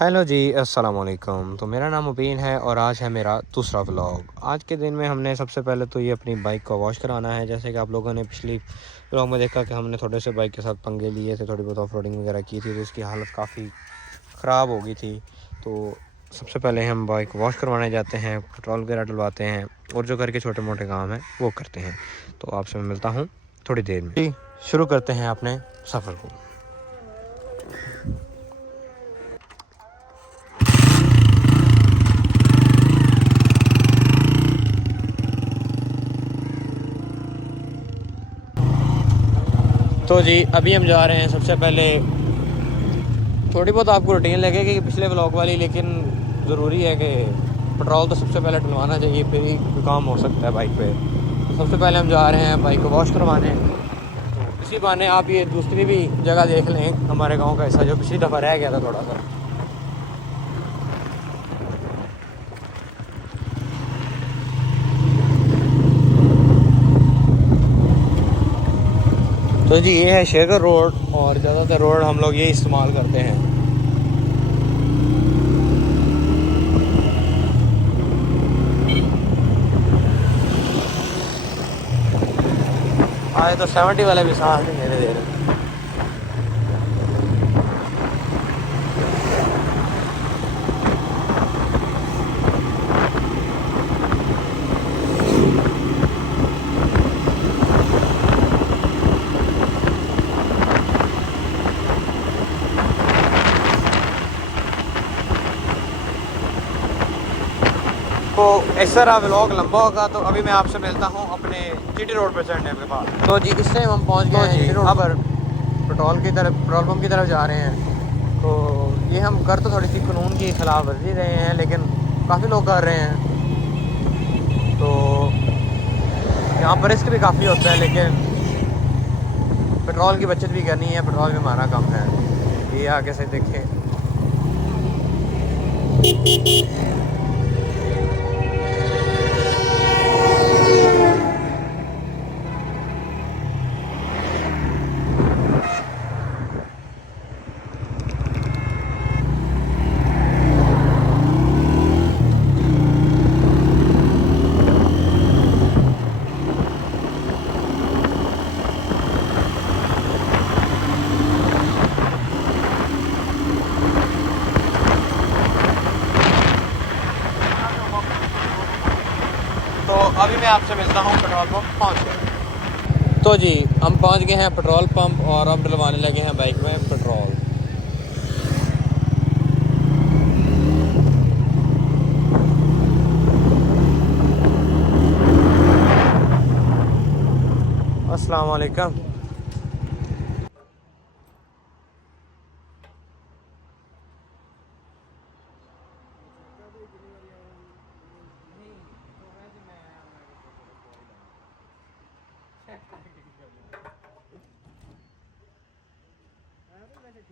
Hello जी, अस्सलाम वालेकुम। तो मेरा नाम मुबीन है और आज है मेरा दूसरा व्लॉग। आज के दिन में हमने सबसे पहले तो ये अपनी बाइक को वॉश कराना है। जैसे कि आप लोगों ने पिछली व्लॉग में देखा कि हमने थोड़े से बाइक के साथ पंगे लिए थे, थोड़ी बहुत ऑफ रोडिंग वगैरह की थी, तो इसकी हालत काफ़ी ख़राब हो गई थी। तो सबसे पहले हम बाइक वॉश करवाने जाते हैं, पेट्रोल वगैरह डलवाते हैं और जो घर के छोटे मोटे काम हैं वो करते हैं। तो आपसे मैं मिलता हूँ थोड़ी देर में। जी, शुरू करते हैं अपने सफ़र को। तो जी अभी हम जा रहे हैं। सबसे पहले थोड़ी बहुत आपको रूटीन लगेगी कि पिछले व्लॉग वाली, लेकिन ज़रूरी है कि पेट्रोल तो सबसे पहले डलवाना चाहिए, फिर ही कोई काम हो सकता है बाइक पे। तो सबसे पहले हम जा रहे हैं बाइक को वॉश करवाने। तो इसी बहाने आप ये दूसरी भी जगह देख लें, हमारे गांव का हिस्सा जो पिछली दफ़ा रह गया था थोड़ा सा। तो जी ये है शेखर रोड और ज़्यादातर रोड हम लोग ये इस्तेमाल करते हैं। आज तो 70 वाले भी साथ ही मेरे दे रहे। तो इस तरह व्लॉग लंबा होगा, तो अभी मैं आपसे मिलता हूँ अपने जीटी रोड पर चढ़ने के बाद। तो जी इस टाइम हम पहुँच गए हैं जीटी रोड पर, पेट्रोल पंप की तरफ जा रहे हैं। तो ये हम कर तो थोड़ी सी कानून की खिलाफ वर्जी रहे हैं, लेकिन काफ़ी लोग कर रहे हैं। तो यहाँ पर रिस्क भी काफ़ी होता है, लेकिन पेट्रोल की बचत भी करनी है, पेट्रोल भी हमारा कम है। ये आगे से देखें। तो अभी मैं आपसे मिलता हूँ पेट्रोल पंप पहुँच गए। तो जी हम पहुँच गए हैं पेट्रोल पंप और अब डलवाने लगे हैं बाइक में पेट्रोल। अस्सलाम वालेकुम।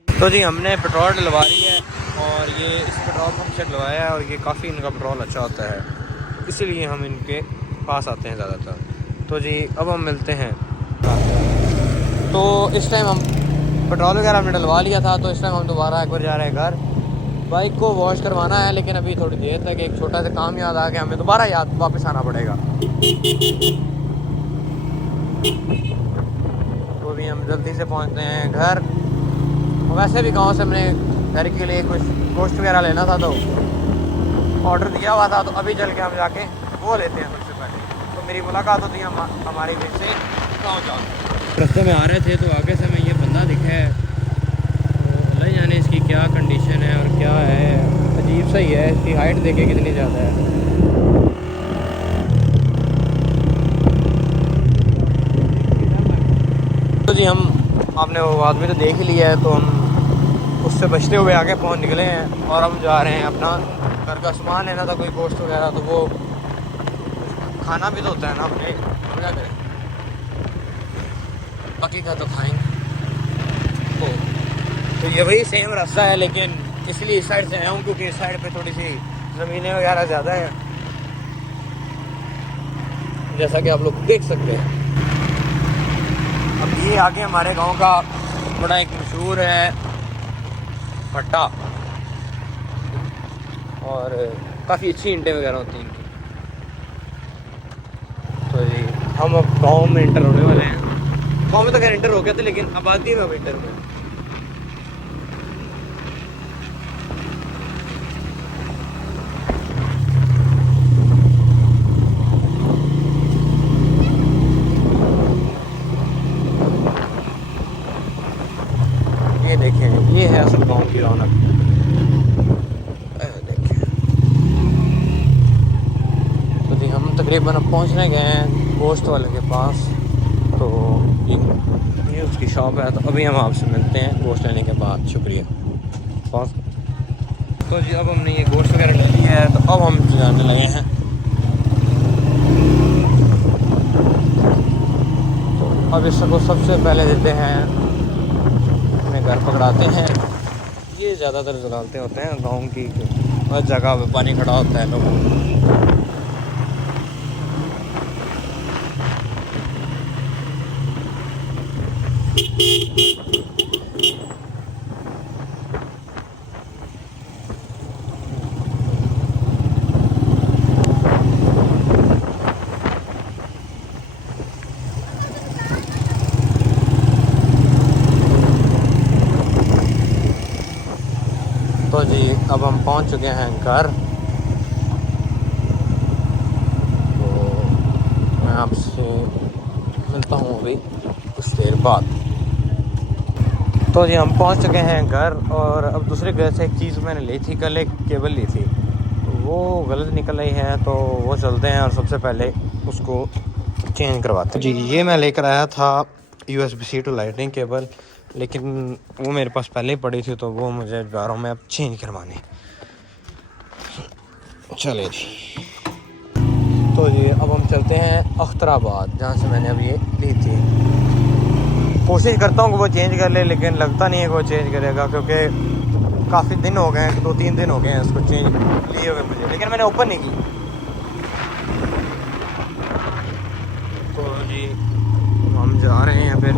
तो जी हमने पेट्रोल डलवा ली है और ये इस पेट्रोल पंप से डलवाया है और ये काफ़ी इनका पेट्रोल अच्छा होता है, इसीलिए हम इनके पास आते हैं ज़्यादातर। तो जी अब हम मिलते हैं। तो इस टाइम हम पेट्रोल वगैरह हमने डलवा लिया था, तो इस टाइम हम दोबारा एक बार जा रहे हैं घर। बाइक को वॉश करवाना है, लेकिन अभी थोड़ी देर तक एक छोटा सा काम याद आ गया, हमें दोबारा वापस आना पड़ेगा। तो अभी हम जल्दी से पहुँचते हैं घर। वैसे भी गांव से हमने घर के लिए कुछ गोश्त वगैरह लेना था, तो ऑर्डर दिया हुआ था, तो अभी चल के हम जाके वो लेते हैं सबसे पहले। तो मेरी मुलाकात होती है हमारी दिन से गाँव जाओ। रास्ते में आ रहे थे तो आगे से हमें ये बंदा दिखा है, तो अल्लाह जाने इसकी क्या कंडीशन है और क्या है, अजीब सा ही है। इसकी हाइट देखे कितनी ज़्यादा है। तो जी हम आपने वो आदमी तो देख ही लिया है, तो हम उससे बचते हुए आगे पहुंच निकले हैं और हम जा रहे हैं अपना घर का सामान लेना था, कोई गोश्त वगैरह। तो वो खाना भी तो होता है ना अपने, क्या करें, बाकी का तो खाएंगे। तो ये वही सेम रास्ता है, लेकिन इसलिए इस साइड से आया हूँ क्योंकि इस साइड पे थोड़ी सी ज़मीनें वगैरह ज़्यादा है, जैसा कि आप लोग देख सकते हैं। अब ये आगे हमारे गांव का बड़ा एक मशहूर है भट्टा। और काफ़ी अच्छी ईंटें वगैरह होती हैं इनकी। तो जी हम अब गांव में इंटर होने वाले हैं। गांव में तो खैर इंटर हो गया था, लेकिन आबादी में अब इंटर हुए। ये देखें, ये है असल गांव की रौनक। देखें, तो जी हम तकरीबन अब पहुंचने गए हैं गोश्त वाले के पास। तो ये उसकी शॉप है, तो अभी हम आपसे मिलते हैं गोश्त लेने के बाद। शुक्रिया बहुत। तो जी अब हमने ये गोश्त वगैरह ले लिया है, तो अब हम जाने लगे हैं। तो अब इसको सबसे पहले देते हैं, अपने घर पकड़ाते हैं। ये ज़्यादातर जलालते होते हैं गाँव की, हर जगह पे पानी खड़ा होता है लोगों को। तो जी अब हम पहुंच चुके हैं घर। तो मैं आपसे मिलता हूँ अभी कुछ देर बाद। तो जी हम पहुंच चुके हैं घर, और अब दूसरे घर से एक चीज़ मैंने ली थी, कल एक केबल ली थी, तो वो गलत निकल आई है। तो वो चलते हैं और सबसे पहले उसको चेंज करवाते हैं। जी ये मैं लेकर आया था USB-C टू लाइटनिंग केबल, लेकिन वो मेरे पास पहले ही पड़ी थी, तो वो मुझे जा रहा हूँ मैं अब चेंज करवाने। चलिए जी। तो जी अब हम चलते हैं अख्तराबाद, जहाँ से मैंने अब ये ली थी। कोशिश करता हूँ कि वो चेंज कर ले, लेकिन लगता नहीं है कि वो चेंज करेगा, क्योंकि काफ़ी दिन हो गए हैं, 2-3 दिन हो गए हैं उसको चेंज लिए हुए मुझे, लेकिन मैंने ओपन नहीं की। तो जी हम जा रहे हैं फिर।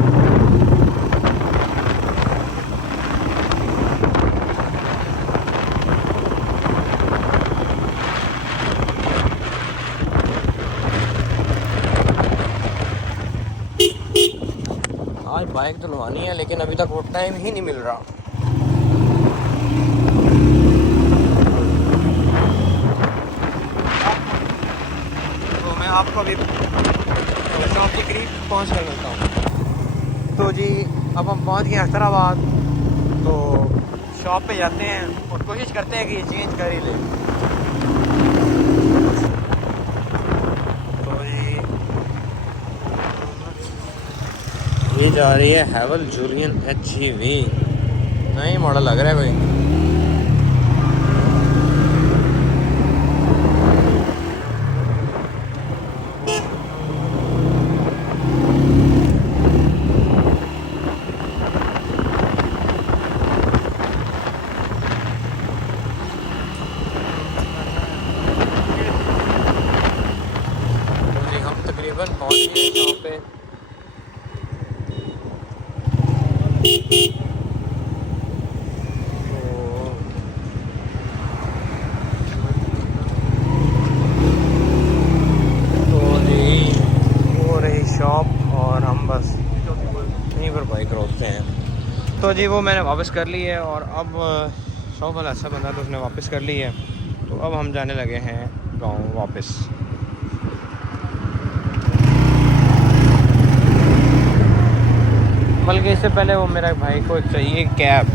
आज बाइक धुलवानी है, लेकिन अभी तक वो टाइम ही नहीं मिल रहा। तो मैं आपको अभी शॉप के करीब पहुँच कर मिलता हूँ। तो जी अब हम पहुँच गए अख्तराबाद। तो शॉप पे जाते हैं और कोशिश करते हैं कि ये चेंज कर ही ले। तो ये जा रही है हैवल जूलियन HEV, नई मॉडल लग रहा है कोई। तो जी हम तकरीबन पहुंच गए यहाँ पे। शॉप, और हम बस यहीं पर बाइक रोकते हैं। तो जी वो मैंने वापस कर ली है, और अब शॉप वाला अच्छा बंदा तो उसने वापस कर ली है। तो अब हम जाने लगे हैं गांव वापस। बल्कि इससे पहले वो मेरा भाई को चाहिए कैब,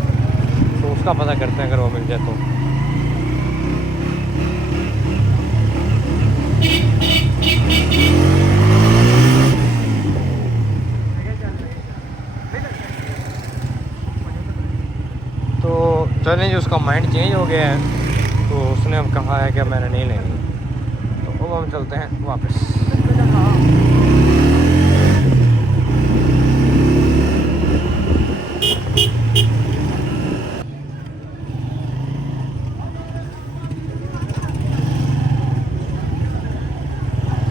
तो उसका पता करते हैं, अगर वो मिल जाए तो। तो चलें जी, उसका माइंड चेंज हो गया है, तो उसने अब कहा है कि मैंने नहीं लेनी। तो अब हम चलते हैं वापस।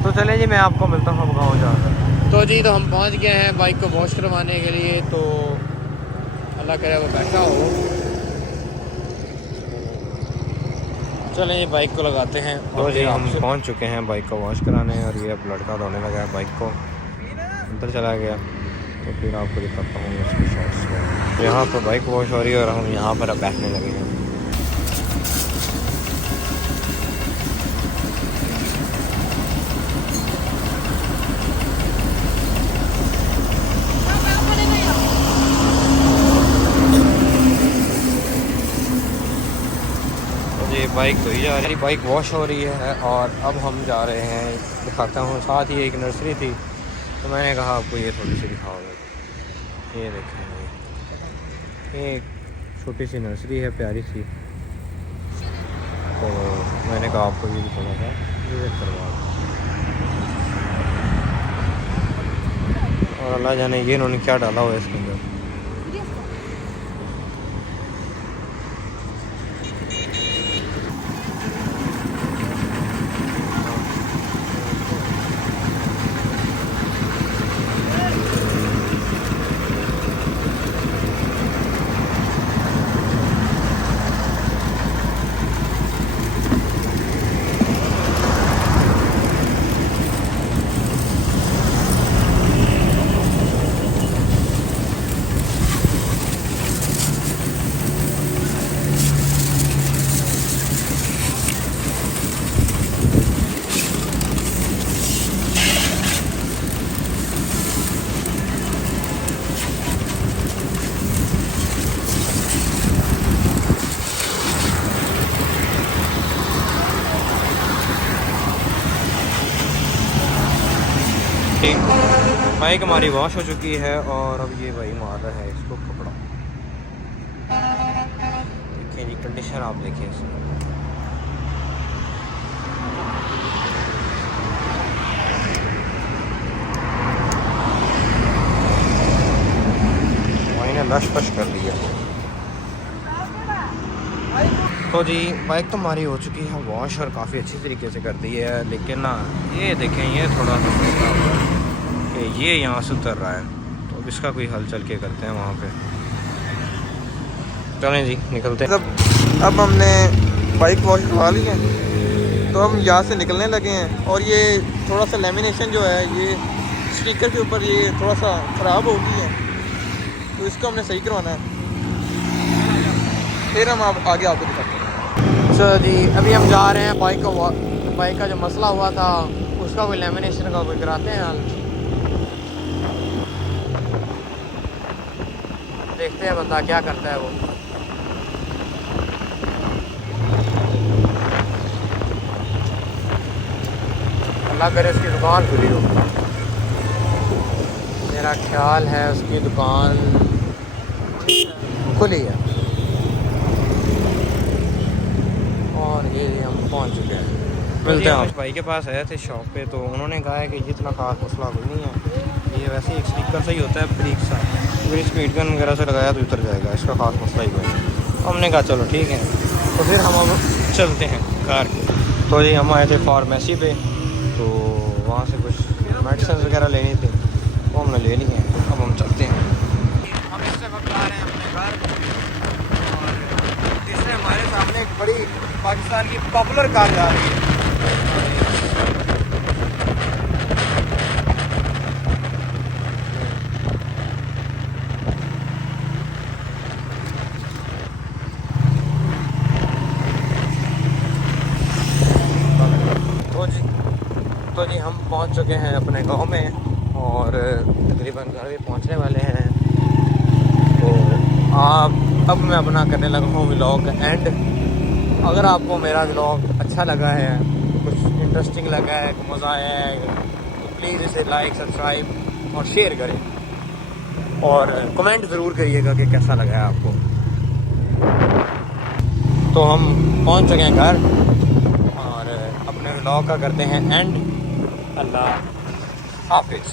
तो चलें जी, मैं आपको मिलता हूँ अब गाँव जाकर। तो जी तो हम पहुँच गए हैं बाइक को वॉश करवाने के लिए। तो अल्लाह करे वो बैठा हो। चलें ये बाइक को लगाते हैं। और जी हम पहुंच चुके हैं बाइक को वॉश कराने, और ये अब लड़का धोने लगा है बाइक को, अंदर चला गया। तो फिर आपको दिखाता हूँ इसकी शॉर्ट्स को। यहाँ पर बाइक वॉश हो रही है और हम यहाँ पर अब बैठने लगे हैं। ये बाइक धोई जा रही है, बाइक वॉश हो रही है। और अब हम जा रहे हैं, दिखाता हूँ। साथ ही एक नर्सरी थी, तो मैंने कहा आपको ये थोड़ी सी दिखाओगे। ये देखें, ये छोटी सी नर्सरी है, प्यारी सी। तो मैंने कहा आपको ये भी थोड़ा सा विजिट करवा दूँ। और अल्लाह जाने ये इन्होंने क्या डाला हुआ है इसके अंदर। बाइक हमारी वॉश हो चुकी है, और अब ये भाई मार रहा है इसको कपड़ा। देखिए जी कंडीशन आप देखिए इसकी। भाई ने लश पश कर लिया। तो जी बाइक तो हमारी हो चुकी है वॉश, और काफ़ी अच्छी तरीके से कर दी है। लेकिन ना ये देखें, ये थोड़ा सा मसला हुआ है कि ये यहाँ से उतर रहा है। तो अब इसका कोई हल चल के करते हैं वहाँ पे। चलें जी निकलते हैं। अब हमने बाइक वॉश करवा ली है, तो हम यहाँ से निकलने लगे हैं। और ये थोड़ा सा लेमिनेशन जो है, ये स्टिकर के ऊपर ये थोड़ा सा ख़राब हो गई है, तो इसको हमने सही करवाना है। फिर हम आगे आपको दिखाते हैं। चलो जी अभी हम जा रहे हैं बाइक का जो मसला हुआ था उसका कोई लेमिनेशन का कोई कराते हैं हाल। देखते हैं बंदा क्या करता है वो। अल्लाह करे उसकी दुकान खुली हो। मेरा ख्याल है उसकी दुकान खुली है। और ये हम पहुंच चुके हैं, मिलते हैं। भाई के पास आए थे शॉप पे, तो उन्होंने कहा है कि इतना खास मसला कोई नहीं है, ये वैसे ही एक स्टिकर सा ही होता है ब्रेक सा, अगर स्पीड गन वगैरह से लगाया तो उतर जाएगा, इसका खास मसला ही कोई नहीं। हमने कहा चलो ठीक है। तो फिर हम अब चलते हैं कार के। तो जी हम आए थे फार्मेसी पे, तो वहाँ से कुछ मेडिसिन वगैरह लेनी थी, वो हमने ले ली हैं। अब हम चलते हैं। हम इससे वक्त आ रहे हैं अपने घर, और इससे हमारे सामने एक बड़ी पाकिस्तान की पॉपुलर कार जा रही है। तो जी हम पहुंच चुके हैं अपने गांव में, और तकरीबन घर भी पहुंचने वाले हैं। तो अब मैं अपना करने लगा हूँ व्लॉग का एंड। अगर आपको मेरा व्लॉग अच्छा लगा है, कुछ इंटरेस्टिंग लगा है, मज़ा आया है, तो प्लीज़ इसे लाइक सब्सक्राइब और शेयर करें, और कमेंट ज़रूर करिएगा कि कैसा लगा है आपको। तो हम पहुंच चुके हैं घर, और अपने व्लॉग का करते हैं एंड। अल्लाह हाफिज़।